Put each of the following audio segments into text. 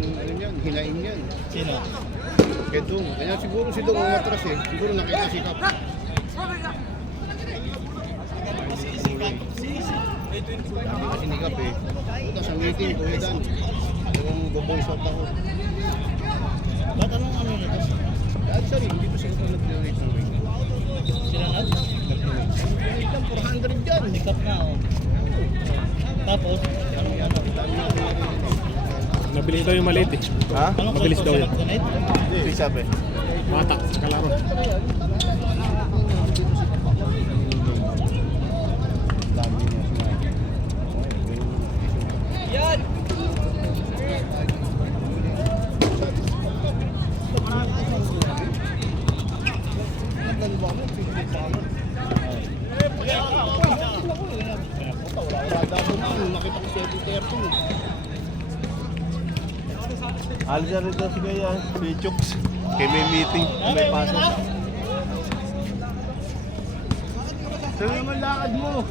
ano yan, hinain yan. Sino? Kaya Dong. Kaya siguro si Dong ang matras eh. Siguro nakita si Kap. Kasi ni Kap eh. Buta sa meeting, Kuya Dan. Yung boboy shot ako. Ba't anong ano nito? Dahil sorry, hindi pa siya nag-donate ng ring. Sila na? Nag-donate. Nag-donate lang, 400 dyan. Sikap na oh. Tapos, Ano yan, ang dami na Mabilis daw yung maliit eh. Ha? anong Mabilis daw yan. Donate? Hindi, sabi. Mata, sa kalaro. Dami niya. Yan! Nakita ko 7:30. Alis na rin daw si Kaya, si Chooks. Kaya may meeting, may pasok. Saan naman lakad mo?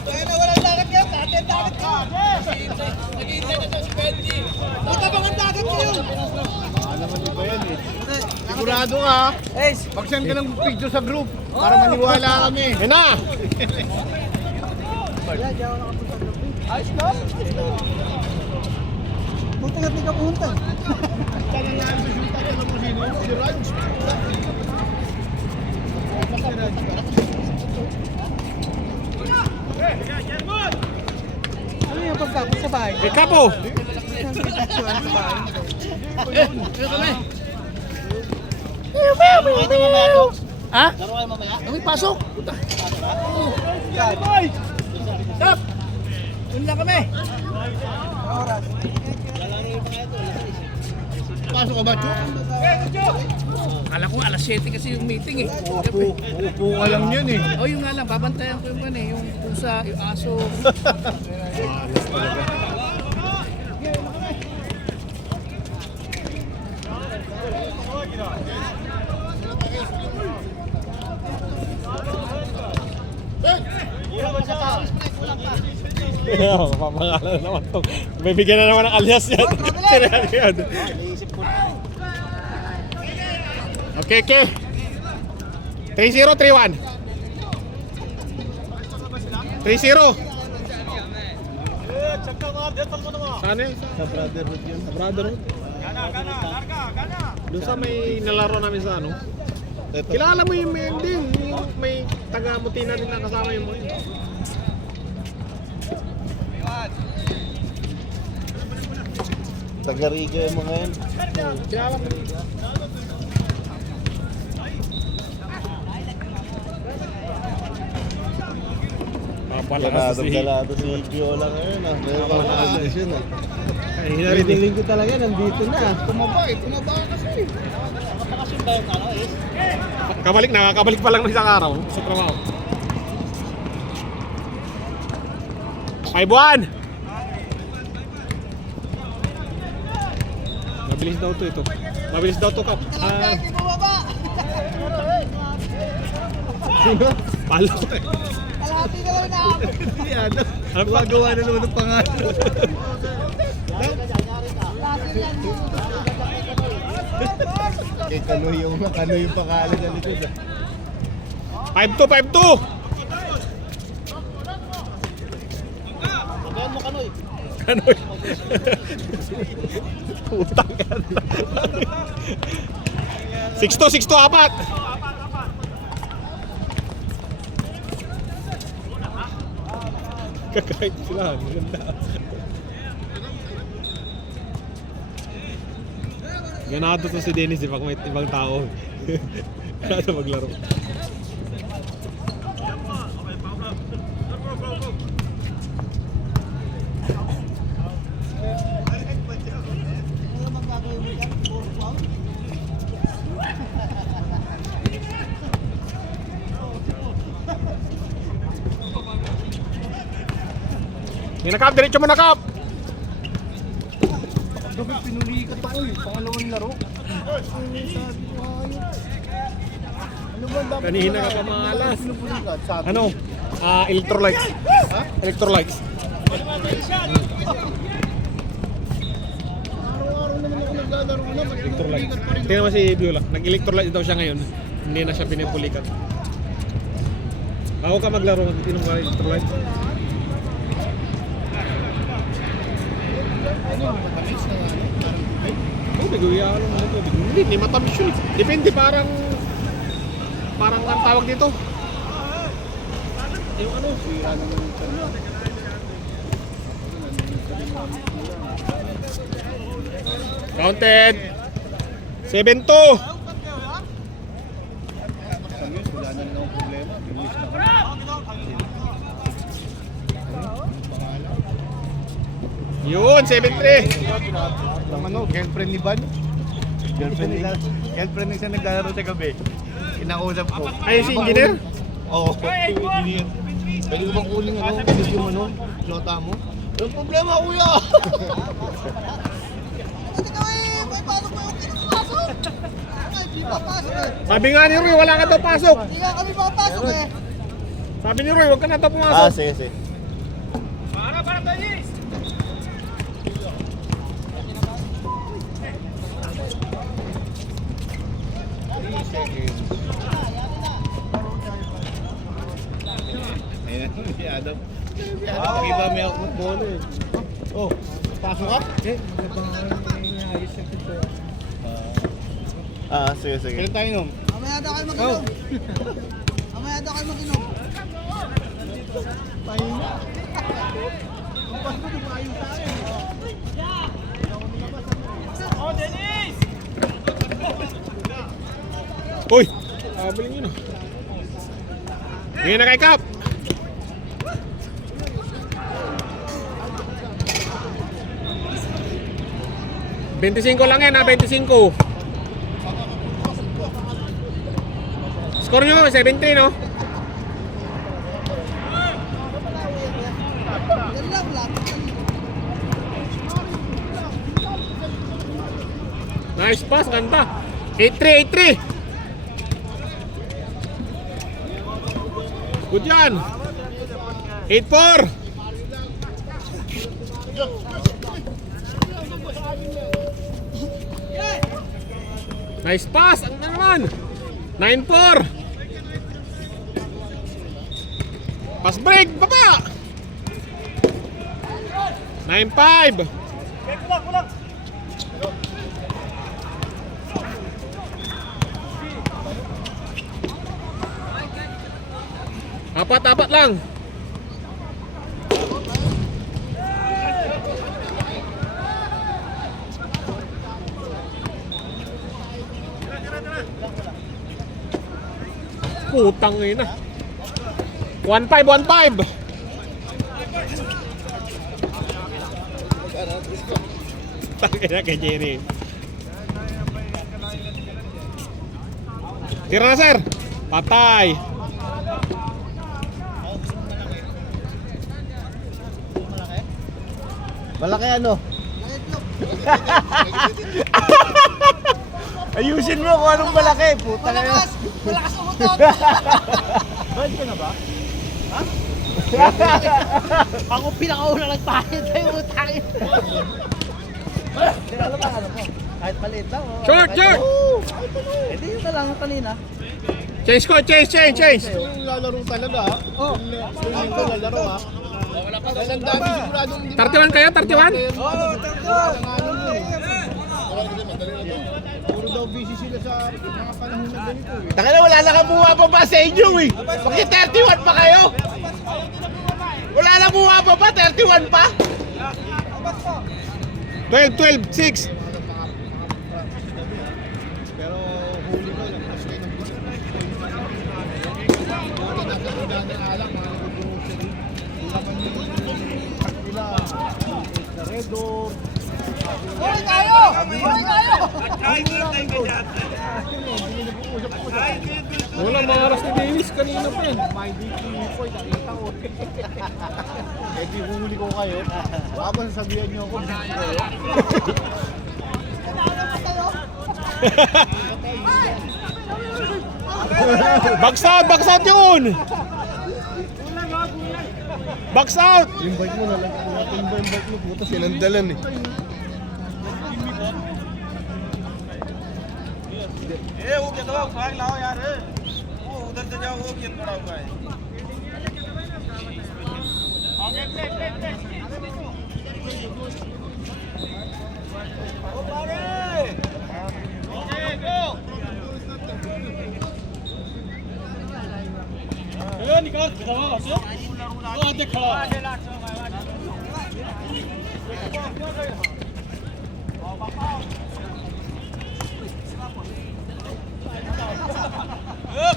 Kaya na walang dagat yan! Dagat ka! Nag-iintay na daw si Benji! Puta bang ang dagat kayo? Naman di ba yan eh? Sigurado ka. Mag-send ka ng picture sa group para maniwala kami. Yan na! Ayos ka? Buti nga di ka pumunta. Tangan nga ang resulta ka ng sino? Si Raj. Ano yung pagkakot sa bahay? Eh, Kapo! Ha? Laro kayo mamaya? Kami pasok. Puta. Stop! Doon lang kami. Oras. Pasok ka ba, Chuk? Kala ko alas 7 kasi yung meeting eh. Upo ka lang yan eh. O yung nga lang, babantayan ko yung ano eh, yung pusa, yung aso. Papangalan na naman to. May bigyan na naman ng alias yan. Seryoso yan. Okay, okay. 3031. 30. Saan yun? Sa Brotherhood yun. Sa Brotherhood. Doon sa may nalaro namin sa ano. Kilala mo yung din, yung may taga-Mutina din na kasama yung mga yun. Taga-Riga yung mga yan. Kilala mo. Papalakas si... Ganado si Viola ngayon ah. May papalakas yun ah. Ay, hinarin Feeling ko talaga nandito na. Tumaba eh. Tumaba ka kasi. Napakasyon ba yung ano is? Kabalik na, kabalik pa lang ng isang araw sa trabaho. 5-1! Mabilis daw to ito. Mabilis daw to, Kap. Sino? Palo eh. Kalahati ka lang na. Si Adam. Ano pa? Gumagawa na naman ng pangalan. Kay Kanoy yung pangalan na likod ah. 5-2, 5-2! Pagkain mo kanoy. Kanoy. Putang yan. 6-2, 6-2, apat! Kakahit sila, maganda. Ganado to si Dennis, pag may ibang tao. Ganado maglaro. Yung nakap, diretso mo nakap! Dapat pinulikat ako eh. Pangalawang laro. Ano ba dapat? Kanina ka pa malas. Pinupulikat. Sabi. Ano? Electrolytes. Ha? Electrolytes. electrolyte. Tingnan mo si Biola, nag-electrolyte daw siya ngayon. Hindi na siya pinipulikan. Ako ka maglaro, mag-inom ka ng electrolyte. Matamis na ano, parang tubig. Tubig, uyaan mo ng tubig. Hindi matamis yun. Depende, parang ang tawag dito. Yung ano? Sira naman yung sarili. Counted. 7-2. Sabi, wala na lang problema. Bilis na kami. Yun, 7-3. Ang ano, girlfriend ni Van. Girlfriend ni siya naglalaro sa gabi. Kinausap ko. Ay, si engineer? Oo. Engineer. Pwede ko bang kuling ano, bilis yung ano, nota mo? Yung problema, kuya! Hindi ka may pasok mo yung pinapasok. Ay, di papasok eh. Sabi nga ni Roy, wala ka daw pasok. Hindi nga kami papasok eh. Sabi ni Roy, wag ka na daw pumasok. Sige, sige. Ayan, si Adam. Si Adam, pakiba may ako ng bola eh. Oh, pasok ka? Sige, sige. Kailan tayo inom? Mamaya daw kayo mag-inom. Mamaya daw kayo mag-inom. Uy! Kabiling yun ah. Ngayon na kay Cap. $25 lang yan ha, 25. Score nyo, 7-3 no? Yan lang, lapit lang. Nice pass, ganda. 8-3, 8-3. Good yan. 8-4. Nice pass, ang naman. 9-4. Pass break, baba. 9-5. Apat lang. Putang ina. 1-5. Tangina kay Jerry. Tira na sir. Patay. Malaki ano? Ayusin mo kung anong malaki, puta na yun. Malakas! Malakas umutot! Bayad ka na ba? Ako pinakauna nagpahit tayo utangin. Ano ba, ano po? Kahit maliit lang, oh. Short. Hindi yun na lang yung kanina. Change ko, change. Yung lalaro talaga, ha? Oo. Yung lalaro, ha? Ang dami siguradong hindi 31 kayo, 31? Puro daw busy sila sa mga panahon na ganito eh. Taka na, wala na ka bumababa sa inyo eh. Bakit 31 pa kayo? Wala na bumababa, 31 pa? 12, 6. Pero huli ko yung kasi ng gusto. Buti na sa ulan ng alak, mga nag-grocery. Laman nila, sa Red Door. Hoy kayo! Hoy kayo! Wala mga aras ni Davis kanina pa yan. My DP po, nakita ko. Eh di huli ko kayo. Baka sasabihan niyo ako, busy kayo. Box out yun! Box out! Yung bike mo, natin ba yung bike mo? Puta, sinandalan eh. ए वो क्या दवा उठा के लाओ यार वो उधर से जाओ वो गेंद पड़ा हुआ है निकाल दवा से वो आते खड़ा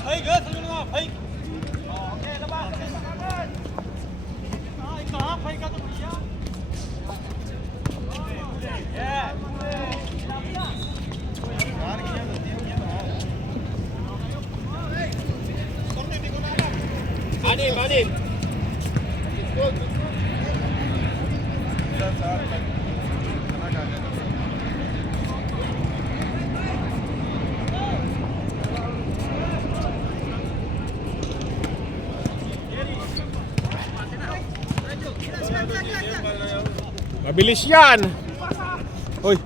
भाई गए समझना भाई ओके दबा कहां फेंका तो भैया Adil. Mabilis yan. Uy.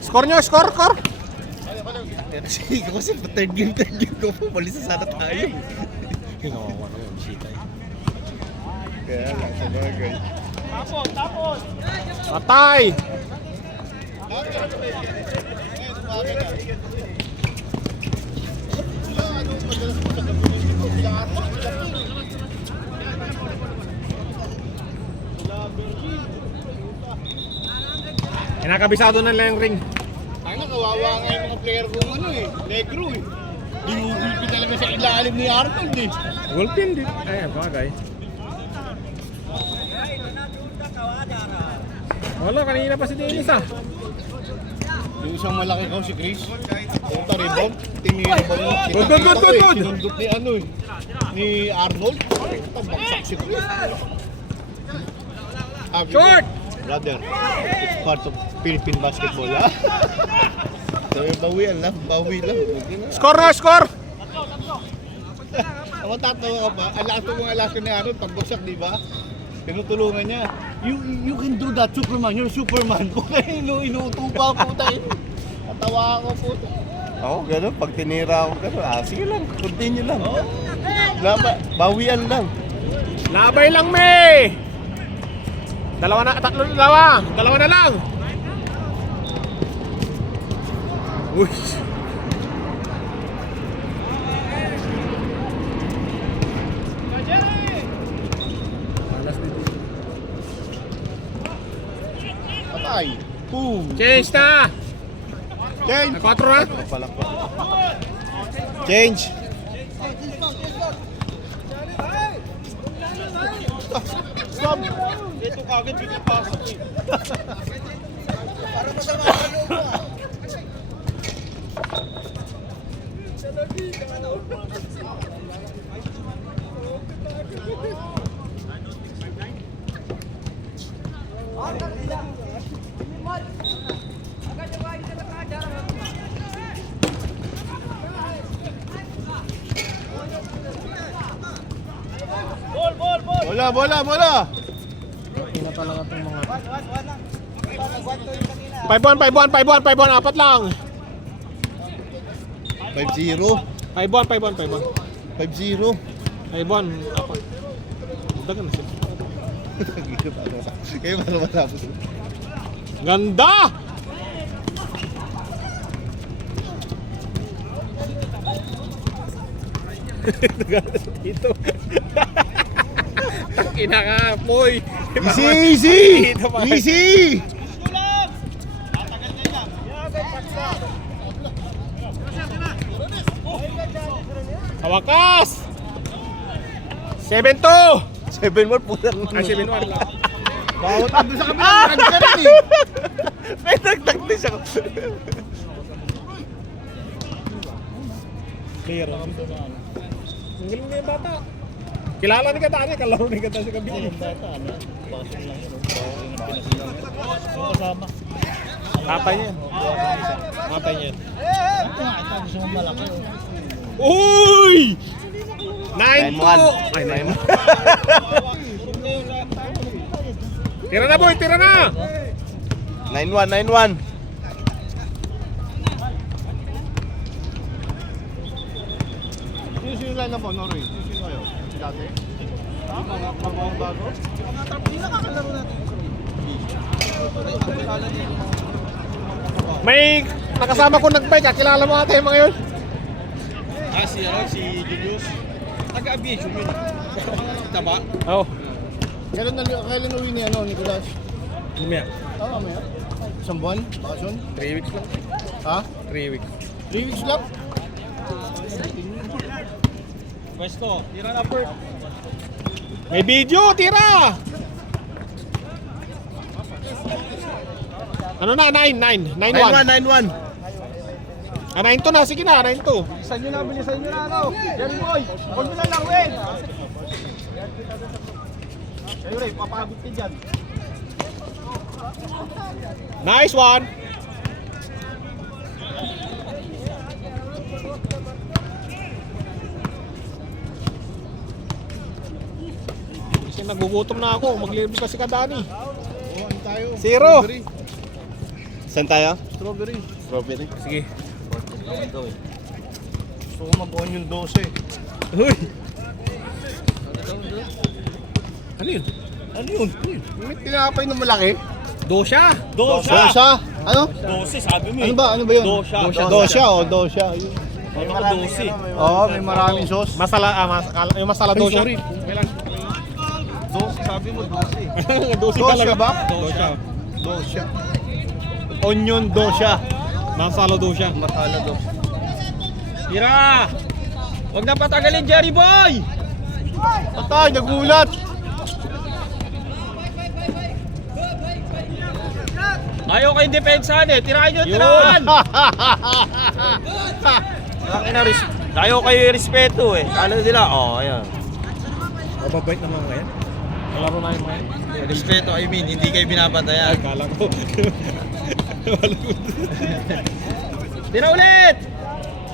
Skor nyo, skor. Kasi third game ko po. Malis na sana tayo. Ginawa na yung bisita. Kaya lang sa bagay. Tapos. Patay. Kinakabisado na lang yung ring. Ano, kawawa nga yung mga player kong ano eh, negro eh. Dinugulpi talaga sa ilalim ni Arnold eh. Gulpin din. Ay, bagay. Wala, kanina pa si Dennis ah. Yung isang malaki ko si Chris. Punta rebound, tinirebound mo. Good. Sinundot ni ano eh, ni Arnold. Pabagsak si Chris. Short! Brother, it's part of Philippine basketball ha. So, bawi lang. Score na, score! Ako tatawa ka pa, alas ko ni Arnold, pagbagsak di ba? Tinutulungan niya. You can do that, Superman. You're Superman. Puta, inuuto pa po tayo. Natawa ako po. Ako gano'n, pag tinira ako gano'n, sige lang, continue lang. Bawian lang. Labay lang, May! Dalawa na lang! Uy! Patay. Boom. Change na! Change. 4 na? Change. Stop. Ito kagad pinapasok eh. Para masama sa lupa. Bola. Ina talaga itong mga... 5-1, apat lang! 5-0. 5-1. 5-0. 5-1, apat. Dagan na sila. Kaya para matapos. Ganda! Dito. Takina ka, boy. Easy! Dito pa. Easy! Sa wakas! 7-2! 7-1 po lang. Ay, 7-1 lang. Bawat nandun sa kabila, nagka rin eh. May nagtagdi siya. Clear. Ang galing na yung bata. Kilala ni Katani, kalaro ni Katani sa kabila. Yung bata, ano? Pasok lang yun. Kasama. Tatay niya. Tatay niya. Ito gusto mong malaki. Uy! 9-2! Ay, 9-1. Tira na boy, tira na! 9-1, 9-1. Sino line mo, Norway? Sino kayo? Dati? Ha? Mga bago? May nakasama ko nag-bike, kakilala mo ate yung mga yun? Si Julius. Taga-aviation yun. Taba? Oo. Kailan uwi ni Nicolas? Lumaya. Oo, may isang buwan? Bakasyon? 3 weeks lang. Ha? 3 weeks. 3 weeks lang? Pwesto, tira na Bert. May video, tira! Ano na, 9-1. 9-1, 9-1. 9-2 na, sige na, 9-2. Bilisan nyo na ano. Jerry boy, huwag nyo lang lawin. Kayo rin, papagod ka dyan. Nice one! Kasi nagugutom na ako, maglilibis kasi ka Dani. Oo, ano tayo? 0. Strawberry. Saan tayo? Strawberry. Strawberry. Sige. Gusto ko mag-onion 12. Uy! Ano yun? Ano yun? May tinapay na malaki. Dosya! Dosya? Ano? 12, sabi mo Ano ba? Ano ba yun? Dosya. Dosya o dosya. Yun. May maraming 12. Oo, may maraming sauce. Masala, yung masala dosya. sorry. Okay lang. 12, sabi mo 12. Dosya ba? Dosya. Dosya. Onion dosya. Masala dosya. Matala daw. Tira! Huwag na patagalin, Jerry boy! Patay, nagulat. Ayaw kayong depensahan eh. Tirahan nyo, Yun! tirahan! Ayaw kayo respeto eh. Kala nila, ayan. Mababait naman ngayon. Kalaro na yung mga yan. Respeto, I mean, hindi kayo binabatayan. Kala ko. Tira ulit!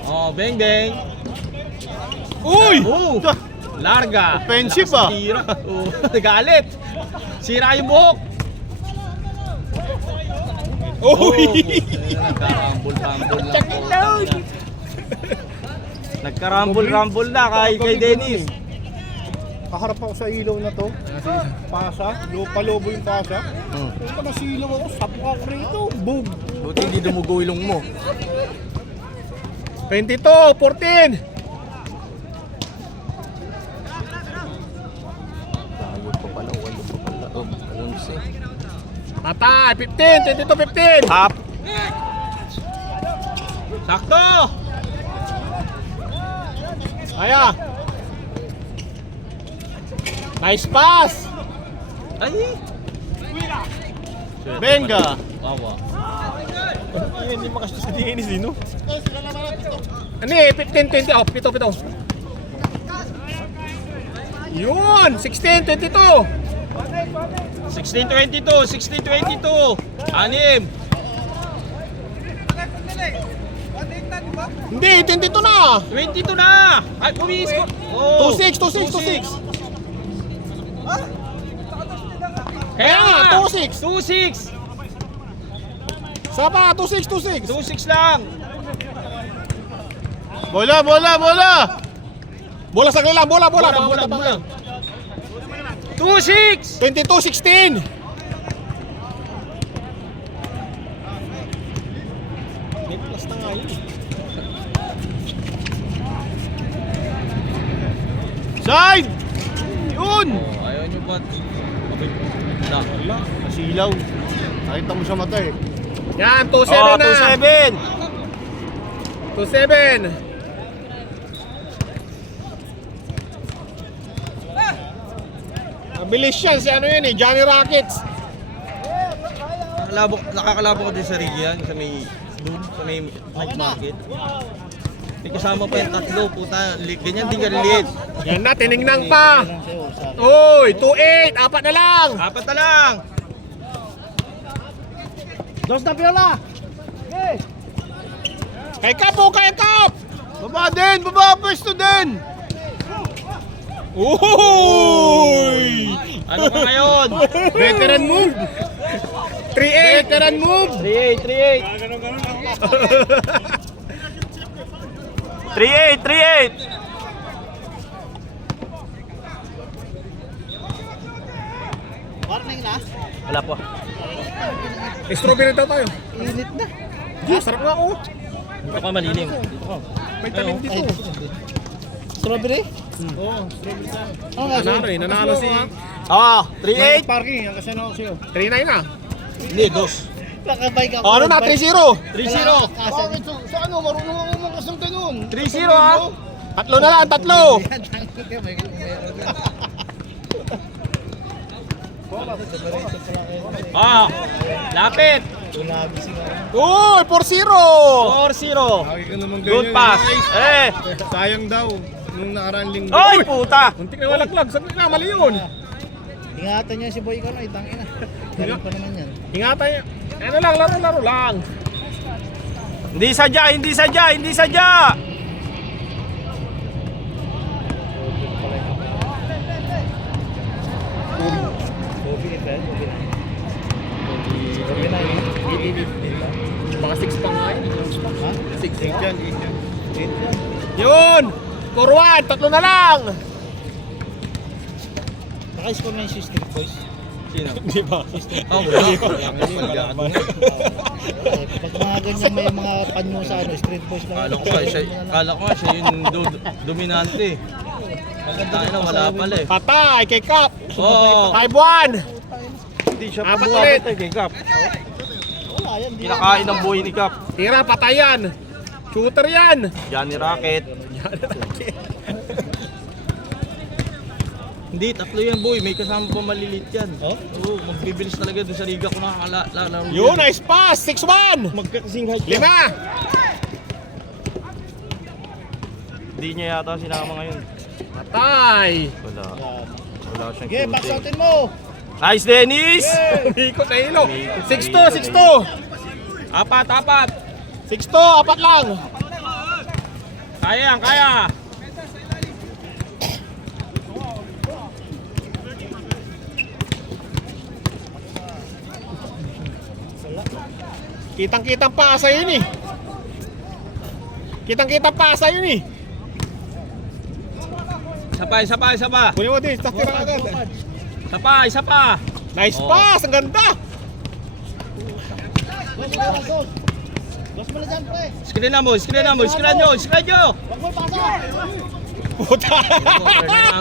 Oh, bang bang. Uy! Oh! Larga. Offensive ah. Tira. Oh, galit. Sira yung buhok. Uy! Nagkarambol-rambol na. Nagkarambol-rambol na kay Dennis. Kaharap ako sa ilaw na to. Pasa. Palobo yung pasa. Ito nasilaw ako. Sapo ako rito. Boom. Buti hindi dumugo ilong mo. 22, 14. Patay, 15, 22, 15. Up. Sakto. Aya. Nice pass. Ay. Benga. Wawa. Ay, hindi makasya sa Dennis din, no? Ano eh, 15, 20, oh, pito. Yun, 16, 22. 16-22. Anim. Hindi, 22 na. 22 na. Ay, umiiskot. Oh. 2-6. Kaya nga. 2-6. 2-6. Sapa, 2-6. 2-6 lang. Bola. Bola sagli lang, bola. Bola. 2-6. 22-16. May plus na nga yun. Side! Yun! Ayaw nyo ba't? Na. Nasilaw. Nakita mo sa mata eh. Yan, 2-7 na. 2-7. Mabilis yan, si ano yun eh, Johnny Rockets. Nakakalabo ko din sa Rigian, sa may night market. May kasama pa yung tatlo, puta. Ganyan din kaliliit. Yan na, tinignan pa. Uy, 2-8, 4 na lang. 4 na lang. Dos na piola. Kay Kap po, kay Kap. Baba pwesto din! Uy! Ano ka ngayon? Veteran move. 3-8. Veteran move! 3-8, 3-8. Warning na. Wala po. Strawberry daw tayo. Init na. Sarap nga oh. Dito ka malilim. May talim dito. Strawberry? Oo, Nanalo si... Ah, 3-8. Parking, ang kasi ako sa'yo. 3-9 na. Hindi, 2. nakabike ako. Ano na, 3-0. 3-0. Bakit sa ano, marunong ako umakas ng ganun. 3-0 ha. Tatlo na lang, tatlo. Ah, lapit. Uy, 4-0. 4-0. Lagi ka naman Good pass. Sayang daw. Nung nakaraan linggo. Oy, puta. Muntik na walaklag. Sabi na, mali yun. Ingatan niya si Boy Kanoy, tangina. Galing pa naman yan. Ingatan niya. Ano lang, laro-laro lang. Hindi sadya, hindi sadya, hindi sadya. Mga 6 pa nga yun. Ha? 6 yan, 8 yan. Yun. Forward, tatlo na lang. Naka-score na yung si Street Boys. Di ba? Oh, Pag mga ganyan may mga panyo sa ano, Street Boys lang. Kala ko nga siya yung dominante. Tayo na, wala pala eh. Patay kay Cap. Oo. 5-1. Hindi siya Apat pabuhabot ulit. eh kay Cap. Wala yan. di Kinakain ng buhay ni Cap. Tira, patay yan. Shooter yan. Johnny Rocket. Hindi, tatlo yan boy. May kasama pa malilit yan. Oo, magbibilis talaga doon sa liga ko nakakalaro. Yun, nice pass. 6-1. Magkakasing height. 5. Hindi niya yata sinama ngayon. Patay. Wala. Wala siyang Sige, shooting. backshoutin mo. Nice, Dennis! Ikot na ilo. 6-2, 6-2. Apat. 6-2, apat lang. Kaya yan, kaya. Kitang-kitang paasa yun eh. Kitang-kitang paasa yun eh. Isa pa. Kunin mo din, tira agad. Isa pa. Nice Oh. pass, ang ganda. Dos mo na dyan, pre. Screen nyo. Wag mo pasok. Puta.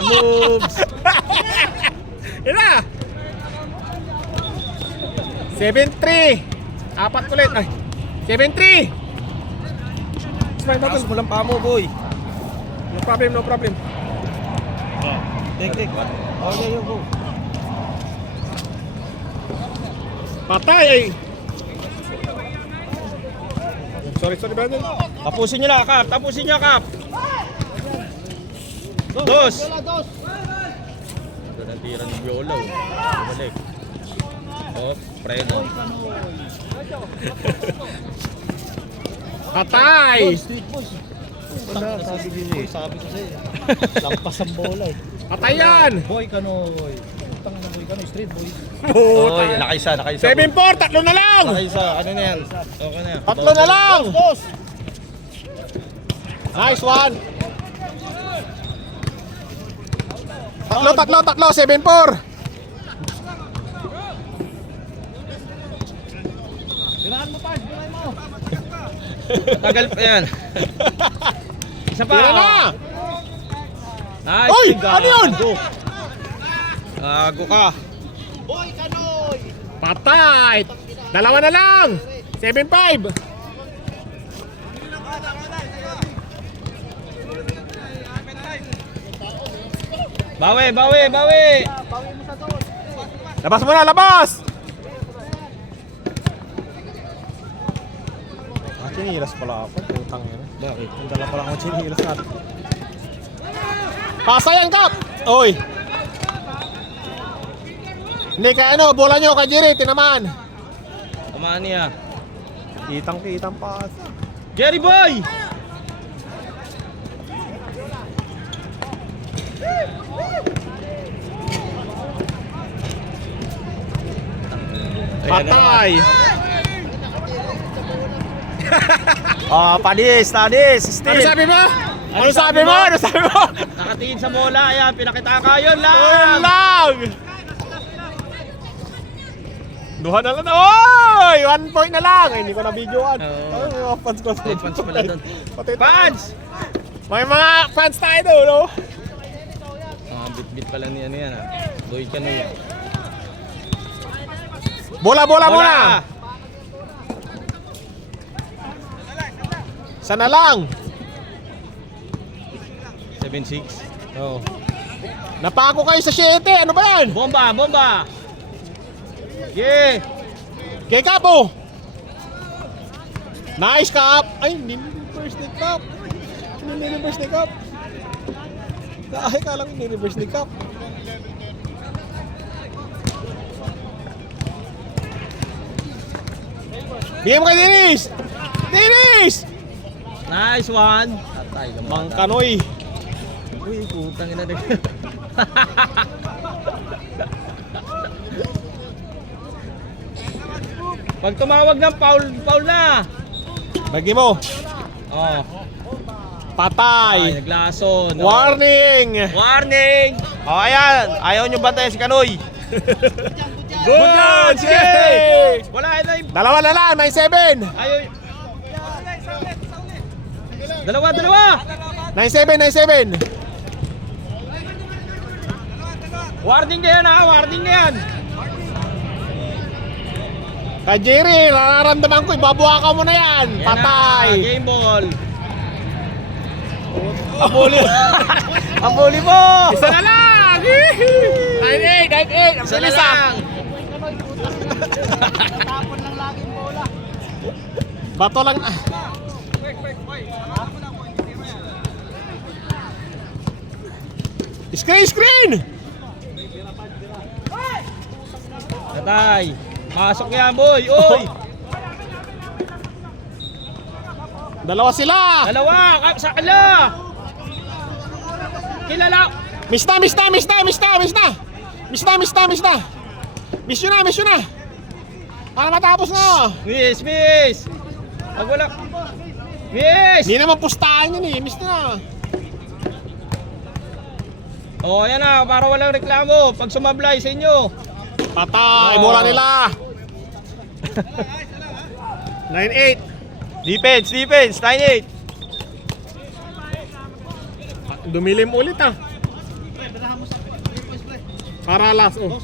Moves. Ina. 7-3. Apat ulit. Ay. 7-3. Smile Taas button. mo lang pa mo, boy. No problem. Tek. Okay, go. Patay ay. Sorry, brother. Tapusin nyo na, Kap. Dos. Ito ng tira ni Yolo. Balik. Oh, preno. Patay. Street Boys. Sabi ko sa'yo. Lampas ang bola eh. Patay yan. Boy Kanoy. Utang na Boy Kanoy, Street Boys. Oy, nakaisa. 7-4, tatlo na lang. Nakaisa, ano na yan? Okay na yan. Tatlo na lang. Boss! Nice one. Tatlo, 7-4. Tirahan mo pa, tirahan mo. Tagal pa yan. Isa pa. Tira na. Nice. Oy, gago. ano yun? Gago ka. Boy Kanoy! Patay. Dalawa na lang. 7-5. Bawi. Labas mo na, labas. Chinilas pala ako. Putang ina. Bakit? Ang dala pala akong chinilas natin. Pasa yan, Kap. Oy. Hindi ka ano, bola nyo kay Jerry, tinamaan. Kumaan niya. Kitang pas. Jerry boy! Patay. Padis, Ano sabi mo? Ano sabi mo? Ano sabi mo? Nakatingin sa bola, ayan, pinakita ka, yun lang! Ayun lang! Duha na lang. Oy! 1 point na lang. Ay, hindi ko na videoan. Oo. Ay, mga fans ko. May fans pala doon. Pati Fans! May mga fans tayo doon, no? Bit-bit pala ni ano yan, Boy Canoy. Bola muna! Sana lang. 7-6. Oh. Napako kayo sa 7. Ano ba yan? Bomba! Yeah! Kay Capo. Nice Cap. Ay, ni-reverse ni Cap. Ni-reverse ni Cap. Dahil ka lang ni-reverse ni Cap. Bigyan mo kay Dennis! Dennis! Nice one! Patay ka Mang Kanoy. Uy, putang ina. Pag tumawag ng foul na! Bagi mo. Oh, Patay. ay, naglason. Warning! Warning! Oh, ayan! Ayaw nyo bantayan si Kanoy! Good yan! Sige! Wala, ito yung... Dalawa na lang, 9-7. Ayaw... Dalawa! 9-7. Warning na yan, warning na yan! Kay Jerry, nararamdaman ko, ibabuha mo na yan. Yan Patay. na, game ball! Ang buli mo! Isa na lang! 9-8. Ang Isa na bilis lang! Bato lang. Screen! Tatay! Pasok yan, boy! Oy! Dalawa sila! Dalawa! Sa kala! Kilala! Miss na! Miss nyo na! Para matapos na! Miss! Pag wala... Miss! Hindi naman pustahan yun eh. Miss na! Oh, ayan na, para walang reklamo. Pag sumablay sa inyo. Patay! Oh. Bola nila! 9-8. Defense! 9-8. Dumilim ulit ah. Para last oh.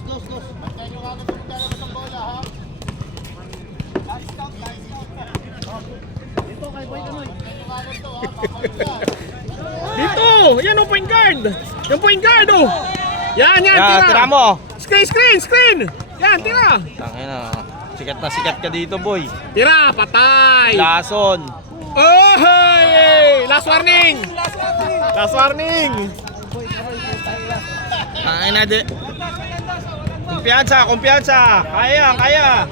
Dito! Yan oh, point guard! Yung point guard oh! Yan, tira! Tira mo! Screen! Yan, tira! Tangin na. Sikat na sikat ka dito, boy. Tira! Patay! Lason. Oh, hey! Last warning! Tangin na di. Kumpiyansa. Kaya.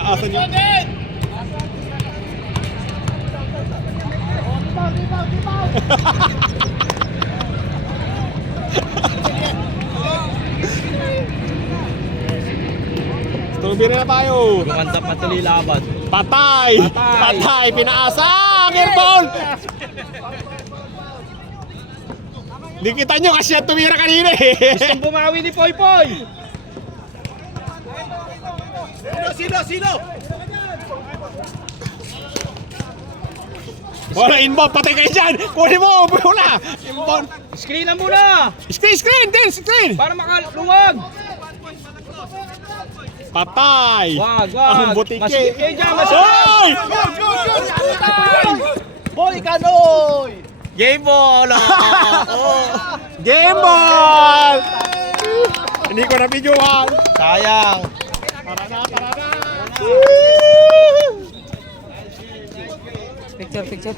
Asan yun? Strawberry na tayo. Gumanda patuloy laban. Patay! Pinaasa! Airball! Di kita nyo kasi yan tumira kanina eh. Gustong bumawi ni Poy. Sino? Wala inbound, patay kayo dyan! Kunin mo! Wala! Inbound! Screen na muna. Screen! Para makaluwag. Patay! Wag. Ang butike! Masikip kayo dyan, Hoy! Boy Kanoy! Game ball. Game ball! Hindi ko na videohan. Sayang. Tara na! Picture.